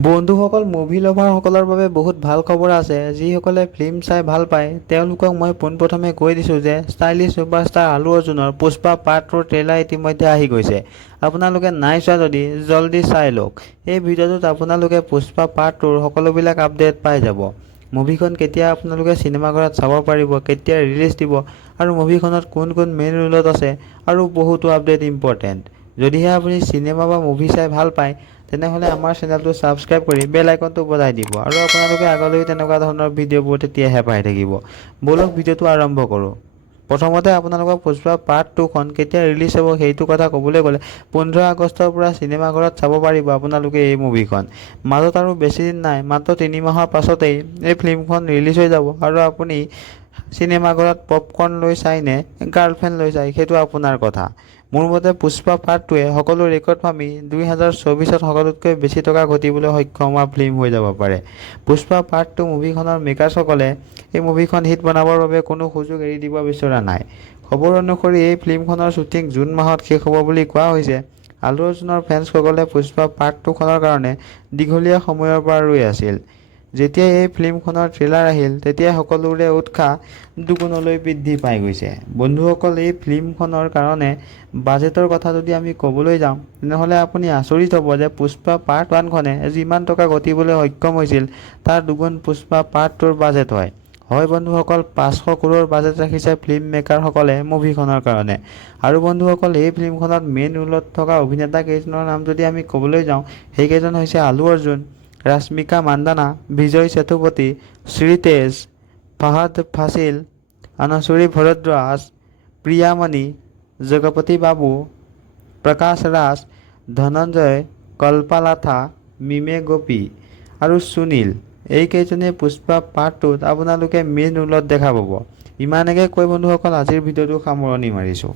বন্ধুসকল, মুভি লভাৰসকলৰ বাবে বহুত ভাল খবৰ আছে। যিসকলে ফিল্ম চাই ভাল পায় তেওঁলোকক মই পোনপ্ৰথমে কৈ দিছোঁ যে ষ্টাইলিছ ছুপাৰষ্টাৰ আলু অৰ্জুনৰ পুষ্পা পাৰ্ট 2 ট্ৰেইলাৰ ইতিমধ্যে আহি গৈছে। আপোনালোকে নাই চোৱা যদি জলদি চাই লওক। এই ভিডিঅ'টোত আপোনালোকে পুষ্পা পাৰ্ট 2ৰ সকলোবিলাক আপডেট পাই যাব। মুভিখন কেতিয়া আপোনালোকে চিনেমাঘৰত চাব পাৰিব, কেতিয়া ৰিলিজ দিব আৰু মুভিখনত কোন কোন মেইন ৰোলত আছে আৰু বহুতো আপডেট ইম্পৰ্টেণ্ট। যদিহে আপুনি চিনেমা বা মুভি চাই ভাল পায় তেনেহ'লে আমাৰ চেনেলটো ছাবস্ক্ৰাইব কৰি বেল আইকনটো বজাই দিব আৰু আপোনালোকে আগলৈও তেনেকুৱা ধৰণৰ ভিডিঅ'বোৰ তেতিয়াহে পাই থাকিব। বলক ভিডিঅ'টো আৰম্ভ কৰোঁ। প্ৰথমতে আপোনালোকক পুষ্পা পাৰ্ট 2খন কেতিয়া ৰিলিজ হ'ব সেইটো কথা ক'বলৈ গ'লে 15 আগষ্টৰ পৰা চিনেমাঘৰত চাব পাৰিব আপোনালোকে এই মুভিখন। মাজত আৰু বেছি দিন নাই, মাত্ৰ 3 মাহৰ পাছতেই এই ফিল্মখন ৰিলিজ হৈ যাব আৰু আপুনি চিনেমাঘৰত পপকৰ্ন লৈ চাইনে গাৰ্লফ্ৰেণ্ড লৈ চাই সেইটো আপোনাৰ কথা। মোৰ মতে পুষ্পা পাৰ্ট 2য়ে সকলো ৰেকৰ্ড ভাঙি 2024ত সকলোতকৈ বেছি টকা ঘটিবলৈ সক্ষম হোৱা ফিল্ম হৈ যাব পাৰে। পুষ্পা পাৰ্ট 2 মুভিখনৰ মেকাৰ্ছসকলে এই মুভিখন হিট বনাবৰ বাবে কোনো সুযোগ এৰি দিব বিচৰা নাই। খবৰ অনুসৰি এই ফিল্মখনৰ শ্বুটিং জুন মাহত শেষ হ'ব বুলি কোৱা হৈছে। আলু অৰ্জুনৰ ফেন্সসকলে পুষ্পা পাৰ্ট 2খনৰ কাৰণে দীঘলীয়া সময়ৰ পৰা ৰৈ আছিল। যেতিয়াই এই ফিল্মখনৰ ট্ৰেইলাৰ আহিল তেতিয়াই সকলোৰে উৎসাহ দুগুণলৈ বৃদ্ধি পাই গৈছে। বন্ধুসকল, এই ফিল্মখনৰ কাৰণে বাজেটৰ কথা যদি আমি ক'বলৈ যাওঁ তেনেহ'লে আপুনি আচৰিত হ'ব যে পুষ্পা পাৰ্ট 1খনে যিমান টকা ঘটিবলৈ সক্ষম হৈছিল তাৰ দুগুণ পুষ্পা পাৰ্ট 2ৰ বাজেট হয়। হয় বন্ধুসকল, 500 কৰোৰ বাজেট ৰাখিছে ফিল্ম মেকাৰসকলে মুভিখনৰ কাৰণে। আৰু বন্ধুসকল, এই ফিল্মখনত মেইন ৰোলত থকা অভিনেতা কেইজনৰ নাম যদি আমি ক'বলৈ যাওঁ সেইকেইজন হৈছে আলু অৰ্জুন, ৰাশ্মিকা মান্দানা, বিজয় সেতুপতি, শ্ৰীতেজ, ফাহাদ ফাছিল, আনচুৰী ভৰদ্বাজ, প্ৰিয়ামণি, জগপতি বাবু, প্ৰকাশ ৰাজ, ধনঞ্জয়, কল্পালাথা, মিমে গোপী আৰু সুনীল। এইকেইজনে পুষ্পা পাৰ্ট 2ত আপোনালোকে মেইন ৰোলত দেখা পাব। ইমানকে কৈ বন্ধুসকল আজিৰ ভিডিঅ'টো সামৰণি মাৰিছোঁ।